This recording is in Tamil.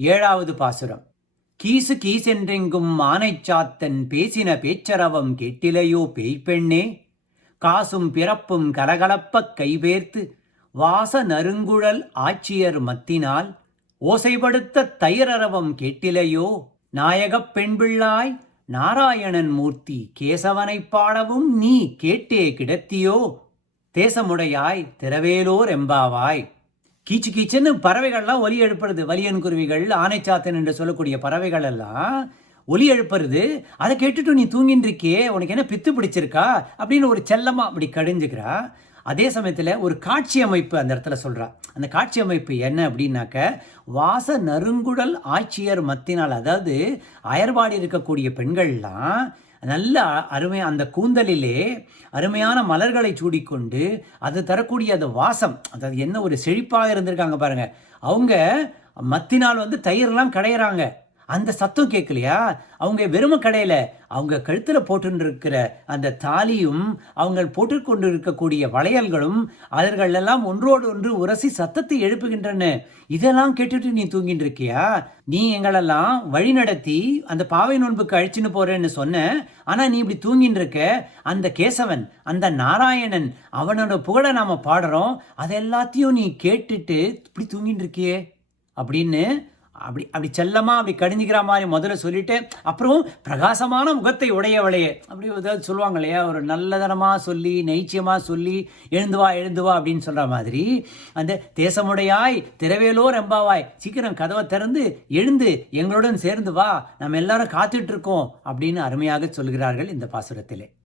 ஏழாவது பாசுரம். கீசு கீசென்றெங்கும் ஆனைச்சாத்தன் பேசின பேச்சரவம் கேட்டிலையோ பேய்ப்பெண்ணே? காசும் பிறப்பும் கலகலப்பக் கைபேர்த்து வாச நறுங்குழல் ஆட்சியர் மத்தினால் ஓசைப்படுத்த தயிரரவம் கேட்டிலையோ? நாயகப் பெண்பிள்ளாய் நாராயணன் மூர்த்தி கேசவனைப் பாடவும் நீ கேட்டே கிடத்தியோ? தேசமுடையாய் திரவேலோர் எம்பாவாய் கீச்சு கீச்சுன்னு பறவைகள்லாம் ஒலி எழுப்புறது வலியன் குருவிகள் ஆனைச்சாத்தன் என்று சொல்லக்கூடிய பறவைகள் எல்லாம் ஒலி எழுப்புறது. அதை கேட்டுட்டு நீ தூங்கின்னு இருக்கியே உனக்கு என்ன பித்து பிடிச்சிருக்கா அப்படின்னு ஒரு செல்லமாக அப்படி கடிஞ்சுக்கிறா. அதே சமயத்தில் ஒரு காட்சி அமைப்பு அந்த இடத்துல சொல்கிறா அந்த காட்சி அமைப்பு என்ன அப்படின்னாக்க வாச நறுங்குடல் ஆட்சியர் மத்தினால் அதாவது அயர்வாடி இருக்கக்கூடிய பெண்கள்லாம் நல்ல அருமை அந்த கூந்தலிலே அருமையான மலர்களை சூடிக்கொண்டு அது தரக்கூடிய அந்த வாசம் அதாவது என்ன ஒரு செழிப்பாக இருந்திருக்காங்க பாருங்க. அவங்க மத்தினால் வந்து தயிர்லாம் கடையிறாங்க. அந்த சத்தம் கேட்கலையா? அவங்க வெறும கடையில் அவங்க கழுத்தில் போட்டுருக்கிற அந்த தாலியும் அவங்க போட்டுக்கொண்டு இருக்கக்கூடிய வளையல்களும் அவர்கள் எல்லாம் ஒன்றோடு ஒன்று உரசி சத்தத்தை எழுப்புகின்றன. இதெல்லாம் கேட்டுட்டு நீ தூங்கிட்டு இருக்கியா நீ எங்களெல்லாம் வழி நடத்தி அந்த பாவை நோன்புக்கு அழிச்சுன்னு போறேன்னு சொன்ன. ஆனால் நீ இப்படி தூங்கிட்டு இருக்க அந்த கேசவன் அந்த நாராயணன் அவனோட புகழை நாம் பாடுறோம். அது எல்லாத்தையும் நீ கேட்டுட்டு இப்படி தூங்கிட்டு இருக்கியே அப்படின்னு அப்படி அப்படி செல்லமா அப்படி கடிஞ்சிக்கிற மாதிரி முதல்ல சொல்லிட்டு அப்புறம் பிரகாசமான முகத்தை உடையவளையே அப்படி ஏதாவது சொல்லுவாங்க இல்லையா? ஒரு நல்லதனமாக சொல்லி நைச்சியமாக சொல்லி எழுந்து வா எழுந்து வா அப்படின்னு சொல்கிற மாதிரி அந்த தேசமுடையாய் திரவேலோர் எம்பாவாய் சீக்கிரம் கதவை திறந்து எழுந்து எங்களுடன் சேர்ந்து வா நம்ம எல்லாரும் காத்துட்ருக்கோம் அப்படின்னு அருமையாக சொல்கிறார்கள் இந்த பாசுரத்திலே.